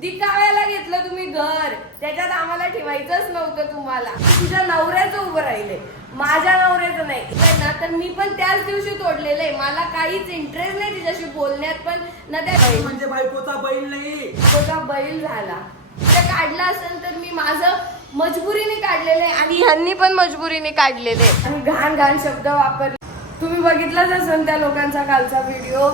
दिखाव्याला घेतलं तुम्ही घर. त्याच्यात आम्हाला ठेवायचंच नव्हतं तुम्हाला. तुझ्या नवऱ्याचं उभं राहिले माझ्या नवऱ्याचं नाही. ना तर मी पण त्याच दिवशी तोडलेलं आहे. मला काहीच इंटरेस्ट नाही तिच्याशी बोलण्यात पण ना त्या म्हणजे बायकोचा बैल नाही. बायकोचा बैल झाला. ते काढला असेल तर मी माझं मजबुरीने काढलेलं आहे आणि ह्यांनी पण मजबुरीने काढलेले. आणि घाण घाण शब्द वापरले. तुम्ही बघितलाच असेल त्या लोकांचा कालचा व्हिडिओ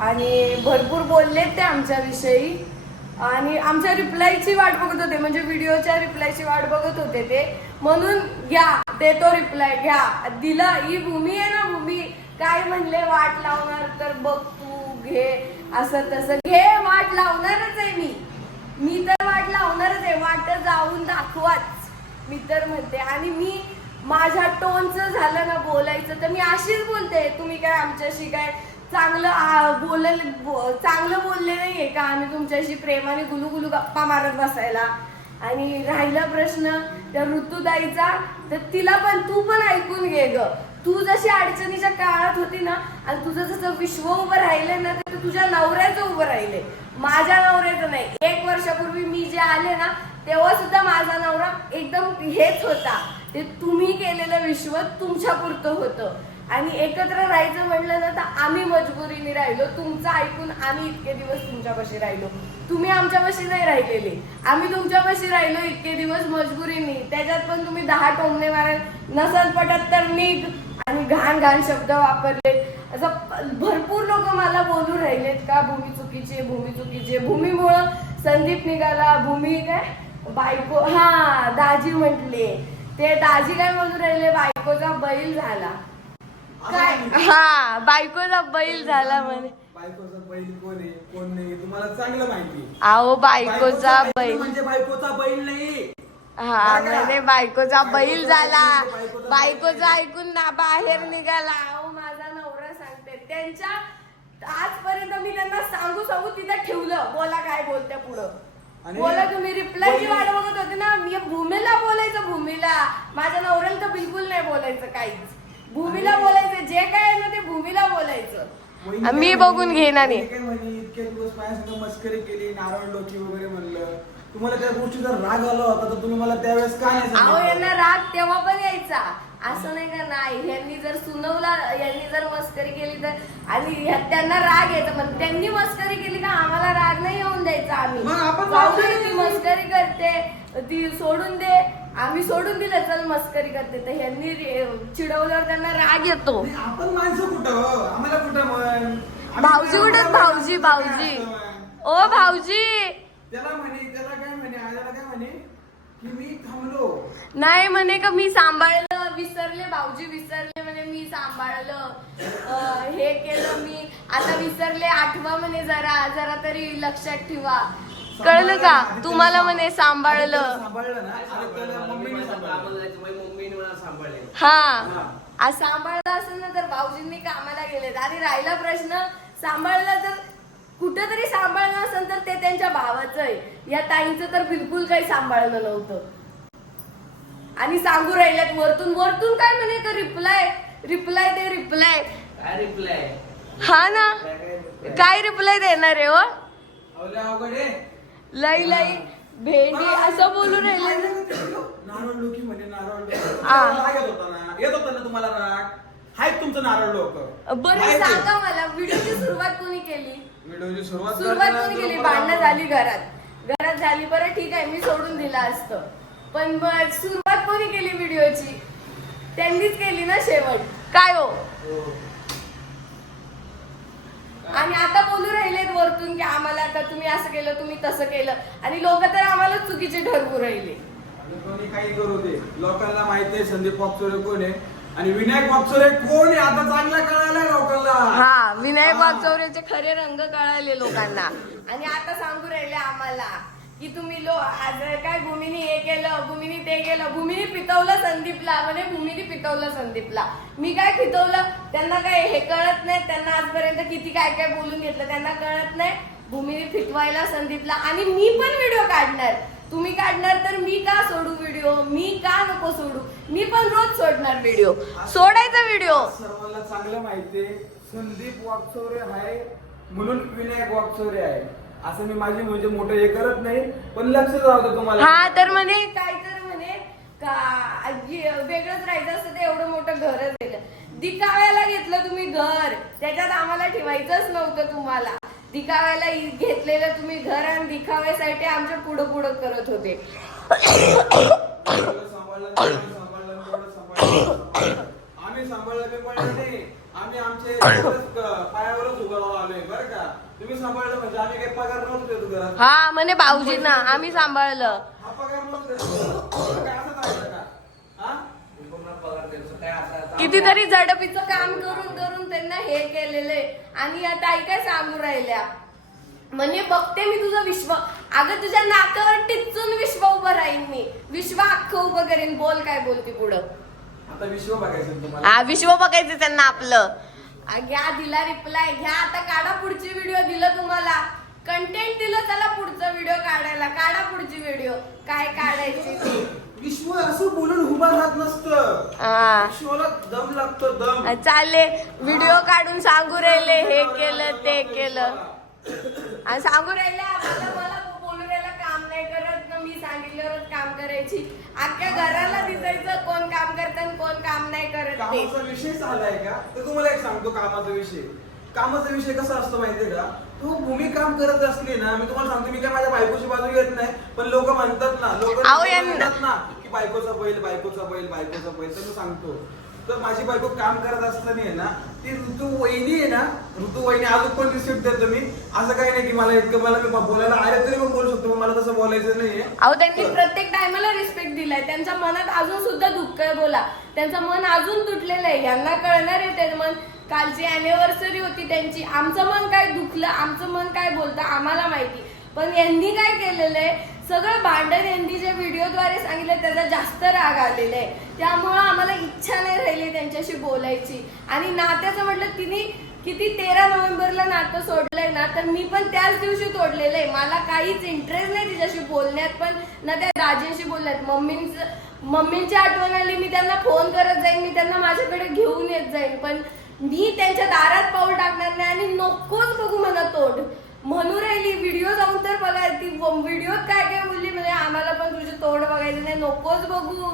आणि भरपूर बोललेत ते आमच्याविषयी. आणि आमच्या रिप्लायची वाट बघत होते म्हणजे व्हिडिओच्या रिप्लायची वाट बघत होते ते. म्हणून घ्या देतो रिप्लाय घ्या. दिला ही भूमी आहे ना भूमी. काय म्हणले वाट लावणार तर बघ तू घे. असं तसं. घे वाट लावणारच आहे मी. मी तर वाट लावणारच आहे. वाट जाऊन दाखवाच. मी तर म्हणते. आणि मी माझ्या टोनचं झालं ना बोलायचं तर मी अशीच बोलते. तुम्ही काय आमच्याशी काय चांगलं आ, बोलल चांगलं बोलले नाहीये का आम्ही तुमच्याशी प्रेमाने गुलू गुलू गप्पा मारत बसायला? आणि राहिला प्रश्न त्या ऋतुदाईचा तर तिला पण तू पण ऐकून घे ग. तू जशी अडचणीच्या काळात होती ना आणि तुझं जसं विश्व उभं राहिलंय ना ते तुझ्या नवऱ्याचं उभं राहिले माझ्या नवऱ्याचं नाही. एक वर्षापूर्वी मी जे आले ना तेव्हा सुद्धा माझा नवरा एकदम हेच होता. ते तुम्ही केलेलं विश्व तुमच्या पुरतं होतं. आणि एकत्र राहायचं म्हणलं ना तर आम्ही मजबुरीने राहिलो. तुमचं ऐकून आम्ही इतके दिवस तुमच्यापाशी राहिलो. तुम्ही आमच्यापाशी नाही राहिलेले. आम्ही तुमच्यापाशी राहिलो इतके दिवस मजबुरीने. त्याच्यात पण तुम्ही दहा टोमणे माराल नसल पटत तर निघ. आणि घाण घाण शब्द वापरले. असं भरपूर लोक मला बोलू राहिलेत का भूमी चुकीची भूमी चुकीची भूमीमुळं संदीप निघाला. भूमी काय? बायको. हा दाजी म्हटले. ते दाजी काय बोलू राहिले? बायकोचा बैल झाला. हा बायकोचा बैल झाला म्हणे. बायकोचा बैल कोण आहे? कोण नाही तुम्हाला चांगलं माहिती अहो बायकोचा बैल म्हणजे बायकोचा बैल नाही. हा म्हणजे बायकोचा बैल झाला. बायकोचा ऐकून ना बाहेर निघाला. अहो माझा नवरा सांगते त्यांच्या आजपर्यंत मी त्यांना सांगू सांगू तिथं ठेवलं. बोला काय बोलते पुढं. बोला तुम्ही रिप्लायची वाट बघत होते ना. मी भूमीला बोलायचं भूमीला. माझ्या नवऱ्याला तर बिलकुल नाही बोलायचं काहीच. भूमीला बोलायचं जे काय आहे ना ते भूमीला बोलायचं. मी काय बघून घेणार काय इतके दिवस माझ्यासंग मस्करी केली नारळ डोकी वगैरे म्हणलं. तुम्हाला त्या गोष्टीचा राग आला होता तर तुम्ही मला त्यावेळेस का नाही अहो सांगितलं? यांना राग तेव्हा पण यायचा. असं नाही का नाही यांनी जर सुनवला यांनी जर मस्करी केली तर आणि ह्या- त्यांना राग यायचा पण त्यांनी मस्करी केली का आम्हाला राग नाही येऊन द्यायचा आम्ही. मग आपण जाऊ दे, मस्करी- ती मस्करी करते ती सोडून दे. आम्ही सोडून दिलं चल मस्करी करते. तर ह्यांनी रे- चिडवल्यावर त्यांना राग येतो. आपण माणसं कुठं हो? आम्हाला कुठं भाऊजी कुठे भाऊजी. भाऊजी? ओ भाऊजी. त्याला म्हणे त्याला काय म्हणे आजाला काय म्हणे? की मी थांबलो. नाही म्हणे का मी सांभाळलं विसरले भाऊजी विसरले म्हणे मी सांभाळलं. अं, हे केलं मी. आता विसरले आठवा म्हणे जरा जरा तरी लक्षात ठेवा. कळलं का? तुम्हाला म्हणे सांभाळलं. सांभाळलं ना अरे त्याला मम्मीने सांभाळलं मम्मीने मला सांभाळले हा. आज सांभाळलं असेल ना तर भाऊजींनी कामाला गेलेत आणि राहिला प्रश्न सांभाळलं तर कुठेतरी सांभाळलं असेल तर ते त्यांच्या भावाचं आहे. या ताईंचं तर बिलकुल काही सांभाळलं नव्हतं. आणि सांगू राहिल्यात वरतून वरतून काय म्हणे का रिप्लाय रिप्लाय दे रिप्लाय काय रिप्लाय हा ना. काय रिप्लाय देणार आहे हो? अवघड आहे. लई लई भेंडी असं बोलू राहिले. ना. नारळ लोकी म्हणे नारळ. राग येत होता ना येत होता ना तुम्हाला राग. हाय तुमचं नारळ लोक. बरं सांगा मला व्हिडिओची सुरुवात कोणी केली? व्हिडिओची सुरुवात सुरुवात कोणी केली? भांडणं झाली घरात. घरात झाली बरं ठीक आहे मी सोडून दिलं असतं. पण मग सुरुवात कोणी केली व्हिडिओची? त्यांनीच केली ना शेवट. काय हो. आणि आता बोलू राहिलेत वरतून की आम्हाला आता तुम्ही असं केलं तुम्ही तसं केलं. आणि लोक तर आम्हाला चुकीचे ठरवू राहिले. कोणी काही करू दे. लोकांना माहिती आहे संदीप वाकचोरे कोण आहे? आणि विनायक वाकचोरे कोण आहे? आता चांगला कळायला लोकांना. हा विनायक. वागचौरेचे खरे रंग कळाले लोकांना. आणि आता सांगू राहिले आम्हाला. की तुम्ही लो आज काय भूमीनी हे केलं भूमीनी ते केलं भूमीनी पितवलं संदीपला म्हणे भूमीनी पितवलं संदीपला. मी काय पितवलं? त्यांना काय हे कळत नाही त्यांना आजपर्यंत किती काय काय बोलून घेतलं त्यांना कळत नाही. भूमीने फिटवायला संदीपला. आणि मी पण व्हिडिओ काढणार. तुम्ही काढणार तर मी का सोडू व्हिडिओ मी का नको सोडू? मी पण रोज सोडणार व्हिडिओ सोडायचा व्हिडिओ सर्वांना चांगलं माहिती संदीप वाकचोरे आहे म्हणून विनायक वाकचोरे आहे. असं मी माझी म्हणजे मोठं हे करत नाही पण लक्षात राहू दे तुम्हाला. हा तर म्हणे काय तर म्हणे का वेगळंच राहायचं असतं ते एवढं मोठं घरच दिलं दिखाव्याला घेतलं तुम्ही घर त्याच्यात आम्हाला ठेवायचंच नव्हतं तुम्हाला. दिखाव्याला घेतलेलं तुम्ही घर आणि दिखाव्यासाठी आमच्या पुढं पुढं करत होते. आम्ही सांभाळलं आम्ही आमचे पायावरच उभं आलोय बरं का? तुम्ही सांभाळलं म्हणजे आम्ही काही पगार नव्हतो देतो घरात. हा म्हणे भाऊजींना आम्ही सांभाळलं. हा पगार नव्हतो देतो काय असं राहिलं का? हा? मी पूर्ण पगार त्यांचं काय आता आता- कितीतरी झडपीचं काम करून करून त्यांना हे केलेले आणि आता आई काय सांगू राहिल्या? म्हणजे बघते मी तुझं विश्व. अगं तुझ्या नाकावर टिचून विश्व उभं राहीन मी. विश्व अख्खं उभं करेन. बोल काय बोलते पुढं. आता विश्व बघायचं तुम्हाला. हा विश्व बघायचं त्यांना आपलं. आ, घ्या दिला रिप्लाय घ्या आता काढा पुढची व्हिडिओ दिलं तुम्हाला. कंटेंट दिलं चला पुढचा व्हिडिओ काढायला. काढा पुढची व्हिडिओ काय काढायची ती? विश्व असं बोलून उभा राहत नसतं. हा विश्वाला दम लागतो दम. चालले व्हिडिओ काढून सांगू राहिले. हे केलं ते केलं. आणि सांगू राहिले मला मी सांगितल्यावरच काम करायची. अख्ख्या घराला दिसायचं कोण काम करत कोण काम नाही करत ते. कामाचा विषय झालाय का? तर तुम्हाला एक सांगतो कामाचा विषय. कामाचा विषय कसा असतो माहितीये का? तू भूमी काम करत असली ना मी तुम्हाला सांगतो मी काय माझ्या बायकोची बाजू घेत नाही पण लोक म्हणतात ना लोक अहो, यांना- म्हणतात ना की बायकोचा बैल बायकोचा बैल बायकोचा बैल. तर मी सांगतो तर माझी बायको काम करत असताना आहे ना ती ऋतू वहिनी आहे ना ऋतू वहिनी अजून पण रिसिप्ट देतो मी. असं काही नाही की मला इतकं मला मी बोलायला आले तरी पण बोलू शकतो पण मला तसं बोलायचं नाहीये. अहो त्यांनी प्रत्येक टायमाला रिस्पेक्ट दिलाय. त्यांच्या मनात अजून सुद्धा दुःख आहे बोला. त्यांचं मन अजून तुटलेलं आहे. यांना कळणार आहे ते मन. कालची अॅनिव्हर्सरी होती त्यांची. आमचं मन काय दुखलं आमचं मन काय बोलतं आम्हाला माहिती. पण यांनी काय केलेलं आहे? सगळं भांडण यांनी जे व्हिडिओद्वारे सांगितलं त्याचा जास्त राग आलेला आहे. त्यामुळं आम्हाला इच्छा नाही राहिली त्यांच्याशी बोलायची. आणि नात्याचं म्हटलं तिने किती तेरा नोव्हेंबरला नातं सोडलंय ना तर मी पण त्याच दिवशी तोडलेलं आहे. मला काहीच इंटरेस्ट नाही तिच्याशी बोलण्यात पण ना त्या दाजींशी बोलण्यात मम्मींच मम्मींची आठवण आली मी त्यांना फोन करत जाईन मी त्यांना माझ्याकडे घेऊन येत जाईन. पण मी त्यांच्या दारात पाऊल टाकणार नाही आणि नकोच बघू मला तोड. म्हणू राहिली व्हिडिओ जाऊन तर बघा ती व्हिडिओत काय काय बोलली म्हणजे आम्हाला पण तुझं तोंड बघायचं नाही नकोच बघू.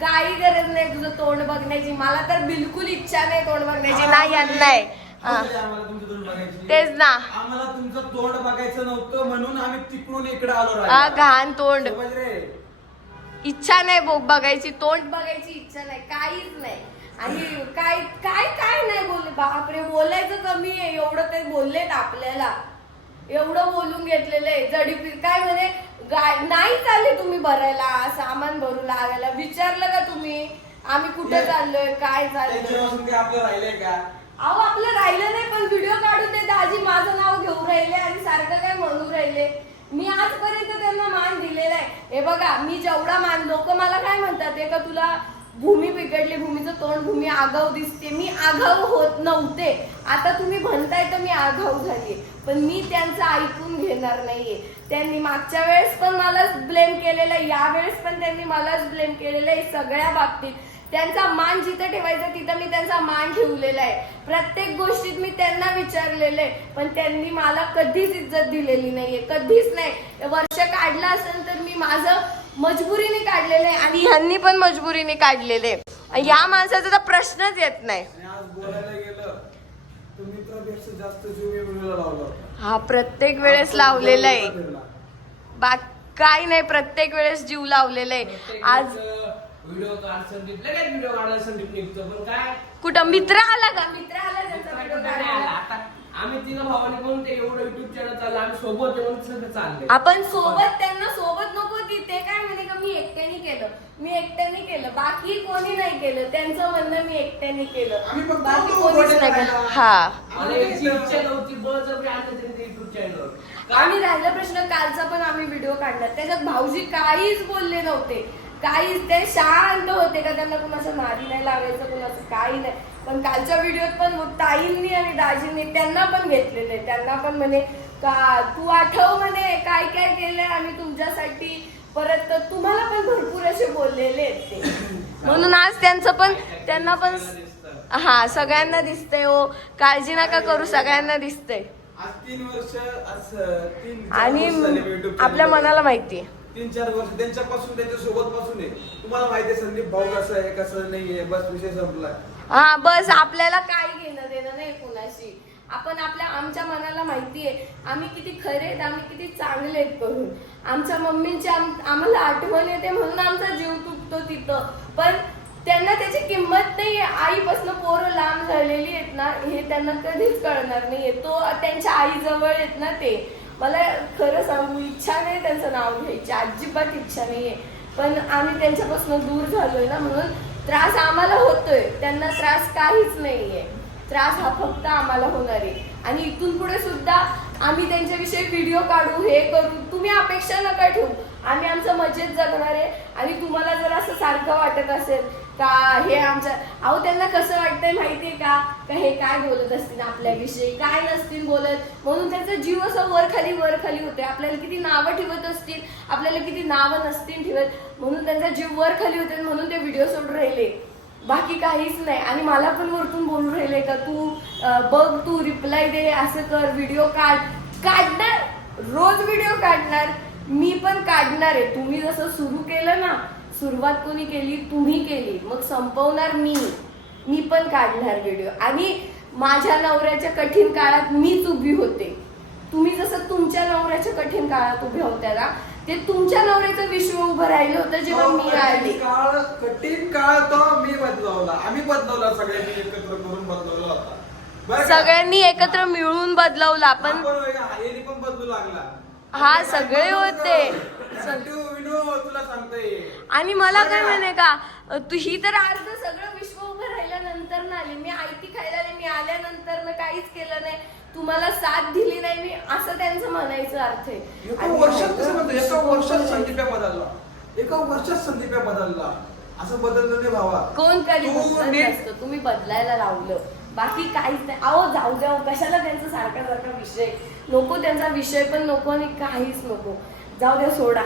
काही गरज नाही तुझं तोंड बघण्याची. मला तर बिलकुल इच्छा नाही तोंड बघण्याची. नाही यांना नाही. आम्हाला तुमचं तोंड बघायची तेच ना. आम्हाला तुमचं तोंड बघायचं नव्हतं म्हणून आम्ही तिकडून इकडे आलो. घाण तोंड. इच्छा नाही बघायची तोंड. बघायची इच्छा नाही काहीच नाही. आणि काय काय काय नाही बोलले. बापरे बोलायचं कमी आहे. एवढं ते बोललेत आपल्याला. एवढं बोलून घेतलेलं आहे. जडी काय म्हणे? नाही चालले तुम्ही भरायला सामान भरू लागायला विचारलं का तुम्ही? आम्ही कुठे चाललोय काय चाललोय? आपलं राहिलंय का? अहो आपलं राहिलं नाही पण व्हिडिओ काढून ते दाजी माझं नाव घेऊन राहिले आणि सारखं काय म्हणून राहिले? मी आजपर्यंत त्यांना मान दिलेला आहे. हे बघा मी जेवढा मान लोक मला काय म्हणतात हे का तुला भूमी बिघडली भूमीचं तोंड भूमी आगाऊ दिसते. मी आगाऊ होत नव्हते. आता तुम्ही म्हणताय तर मी आगाऊ झालीये. पण मी त्यांचं ऐकून घेणार नाहीये. त्यांनी मागच्या वेळेस पण मलाच ब्लेम केलेलं आहे. यावेळेस पण त्यांनी मलाच ब्लेम केलेलं आहे सगळ्या बाबतीत. त्यांचा मान जिथं ठेवायचा तिथं मी त्यांचा मान ठेवलेला आहे. प्रत्येक गोष्टीत मी त्यांना विचारलेलं आहे पण त्यांनी मला कधीच इज्जत दिलेली नाहीये. कधीच नाही. वर्ष काढलं असेल तर मी माझं मजबुरीने काढलेलं आहे आणि ह्यांनी पण मजबुरीने काढलेले आहे. या माणसाचा तर प्रश्नच येत नाही. हा प्रत्येक वेळेस लावलेला आहे. बा काय नाही प्रत्येक वेळेस जीव लावलेला आहे आज व्हिडिओ काढ संदीप लगेच व्हिडिओ काढायला संदीप निघतो पण काय कुठं मित्र आला का मित्र आला व्हिडिओ. काढायला आता आम्ही तिघं भावाने म्हणून ते एवढं युट्यूब चॅनल चाललं आम्ही सोबत येऊन सगळं चाललंय आपण सोबत त्यांना सोबत नको की ते काय मी एकट्याने केलं. मी एकट्याने केलं. बाकी कोणी नाही केलं. त्यांचं म्हणणं मी एकट्याने केलं. आम्ही फक्त बाकी कोणीच नाही. केलं. हा. मला याची इच्छा नव्हती. बळजबरी आणलं त्यांनी ते युट्यूब चॅनल आणि राहिला प्रश्न. कालचा पण आम्ही व्हिडिओ काढला. त्याच्यात भाऊजी काहीच बोलले नव्हते. काहीच. ते शांत होते का? त्यांना कुणाचं नारी नाही लावायचं कुणाचं काही नाही. पण कालच्या व्हिडिओत पण ताईंनी आणि दाजींनी त्यांना पण घेतलेले त्यांना पण म्हणे का तू आठव म्हणे काय काय केलंय आम्ही तुमच्यासाठी? परत तुम्हाला पण भरपूर असे बोललेले आहेत ते. म्हणून आज त्यांचं पण त्यांना पण हा सगळ्यांना दिसतंय हो. काळजी नका करू सगळ्यांना दिसतंय. आज तीन वर्ष आज अं, तीन चार आणि वर्ष झाले मी YouTube channel आपल्या. मनाला माहितीये तीन चार वर्ष त्यांच्यापासून त्यांच्यासोबत पासून आहे. तुम्हाला माहिती आहे संदीप भाऊ कसं आहे कसं नाहीये? बस विषय संपला. हा बस आपल्याला काय घेणं देणं नाही कुणाशी आपण आपल्या आमच्या मनाला माहिती आहे आम्ही किती खरे आहेत आम्ही किती चांगले आहेत करून आमच्या मम्मींची आम- आम्हाला आठवण येते म्हणून आमचा जीव तुटतो तिथं. पण त्यांना त्याची किंमत नाहीये. आईपासून पोरं लांब झालेली आहेत ना हे त्यांना कधीच कळणार नाहीये. तो त्यांच्या आईजवळ आहेत ना ते. मला खरं सांगू इच्छा नाही त्यांचं नाव घ्यायची. अजिबात इच्छा नाहीये. पण आम्ही त्यांच्यापासून दूर झालोय ना म्हणून त्रास आम्हाला होतोय. त्यांना त्रास काहीच नाहीये. त्रास हा फक्त आम्हाला होणार आहे. आणि इथून पुढे सुद्धा आम्ही त्यांच्याविषयी व्हिडिओ काढू हे करू तुम्ही अपेक्षा नका ठेवू. आम्ही आमचं मजेत जगणार आहे. आणि तुम्हाला जर असं सारखं वाटत असेल का हे आमच्या अहो त्यांना कसं वाटतंय माहितीये का? का हे काय बोलत असतील आपल्याविषयी? काय नसतील बोलत? म्हणून त्यांचा जीव असं वर खाली वर खाली होते आपल्याला किती नावं ठेवत असतील? आपल्याला किती नावं नसतील ठेवत? म्हणून त्यांचा जीव वर खाली होते म्हणून ते व्हिडिओ सोडून राहिले. बाकी काहीच नाही. आणि मला पण वरतून बोलून बघ तू रिप्लाय दे असं कर व्हिडिओ काढ. काढणार रोज व्हिडिओ काढणार. मी पण काढणार आहे. तुम्ही जसं सुरू केलं ना सुरुवात कोणी केली तुम्ही केली. मग संपवणार मी. मी पण काढणार व्हिडिओ आणि माझ्या नवऱ्याच्या कठीण काळात मीच उभी होते. तुम्ही जसं तुमच्या नवऱ्याच्या कठीण काळात उभ्या होत्या ना ते तुमच्या नवऱ्याचं विश्व उभं राहिलं होतं जेव्हा मी आले. काळ कठीण काळ तो मी बदलवला. आम्ही बदलवला सगळ्यांनी एकत्र करून बदलवला होता? सगळ्यांनी एकत्र मिळून बदलवला पण आपण पण बदलू लागला. हा, सगळे होते. आणि मला काय म्हणे का तू ही तर अर्ध सगळं विश्व उभं राहिल्यानंतर ना आली. मी आयती खायला नाही मी आल्यानंतर ना काहीच केलं नाही. तुम्हाला साथ दिली नाही मी असं त्यांचं म्हणायचं अर्थ आहे. वर्षात कसं म्हणतो एका वर्षात संदीप्या बदलला. एका वर्षात संदीप्या बदलला. असं बदललं नाही भावा. कोण कधी तुम्ही बदलायला लावलं. बाकी काहीच नाही. अहो जाऊ द्या हो, कशाला त्यांचा सारखा सारखा विषय? नको त्यांचा विषय पण नको आणि काहीच नको. जाऊ द्या सोडा.